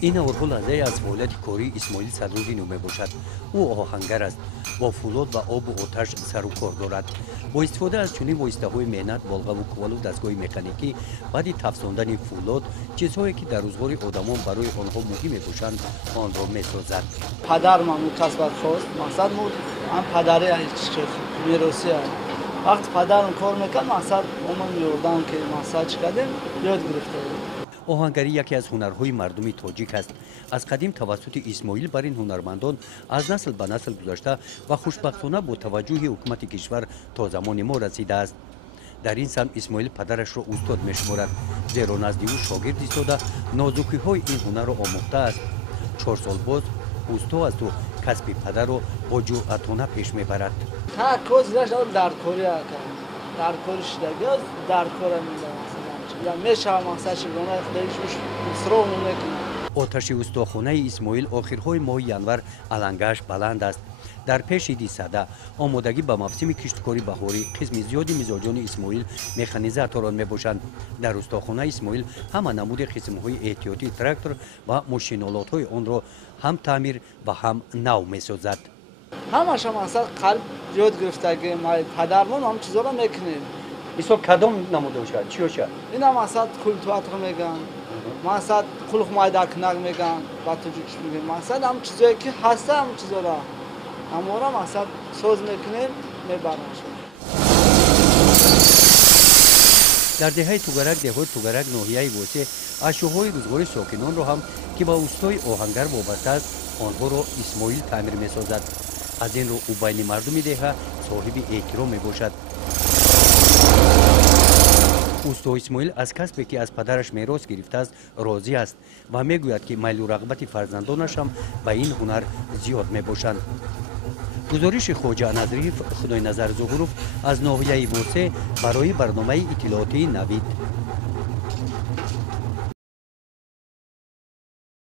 این آورها لحظه از فعالیت کاری اسماعیل صدروقی نام باشد. او آهنگر است. با فولاد و آب و آتش سر و کار دارد. با استفاده از چنین واسطه‌های مهنت بالغ و کوال و دستگاه مکانیکی بعد تفساندن فولاد چیزهایی که در روزگار آدمان برای آنها مهم باشند آن را می‌سازد. پدر من کسب خواست مقصد بود هم پدری میراثی وقت پدرم کار میکرد مقصد عموم یوردن که مقصد چکردیم یاد گرفته بود. آهنگری یکی از هنرهای مردمی تاجیک است. از قدیم توسط اسماعیل بر این هنرمندان از نسل به نسل گذشته و خوشبختانه با توجه حکومت کشور تا زمان ما رسیده است. در این سمت اسماعیل پدرش را استاد می‌شمارد، زیرا نزد او شاگرد ایستاده نازکی‌های این هنر را آموخته است. 4 سال باز استاد است و کسب پدر را با جرأتانه پیش میبرد. تا کوزش در کوریا در کورش دیگه در کورا میشه مقصد شگونه خودش سرو میکنه. آتش استخوانه اسماعیل آخرهای ماه ینور علنگش بلند است. در پیش عید سده آمادگی به موسم کشتکاری بهاری قسم زیادی مزاجان اسماعیل مکانیزاتوران میباشند. در استخوانه اسماعیل همه نمود قسم‌های احتیاطی تراکتور و ماشین‌آلات‌های آن را هم تعمیر و هم نو میسازد. همش مقصد قلب یاد گرفتگی ما پدرمون هم چیزا رو میکنیم. اسم کدام نموده شد؟ چی شد؟ اینا مقصد کلتواتر میگن. مقصد خلق مایدک نگ میگن. با تو چیش میگن. مقصد هم چیزایی که هست هم چیزا را اما را مقصد ساز میکنیم میبرنش. در دهه توگرک ناحیه واسه اشیاءهای روزگار ساکنان را هم که با استای آهنگر وابسته است آنها را اسماعیل تعمیر میسازد. از این رو او بین مردم دهه صاحب احترام میباشد. اوستا اسماعیل از کسبی که از پدرش میراث گرفته است راضی است و میگوید که میل و رغبت فرزندانش هم به این هنر زیاد میباشند. گزارش خواجه نظریف خدای نظر ظهوروف از ناحیه واسه برای برنامه اطلاعاتی نوید.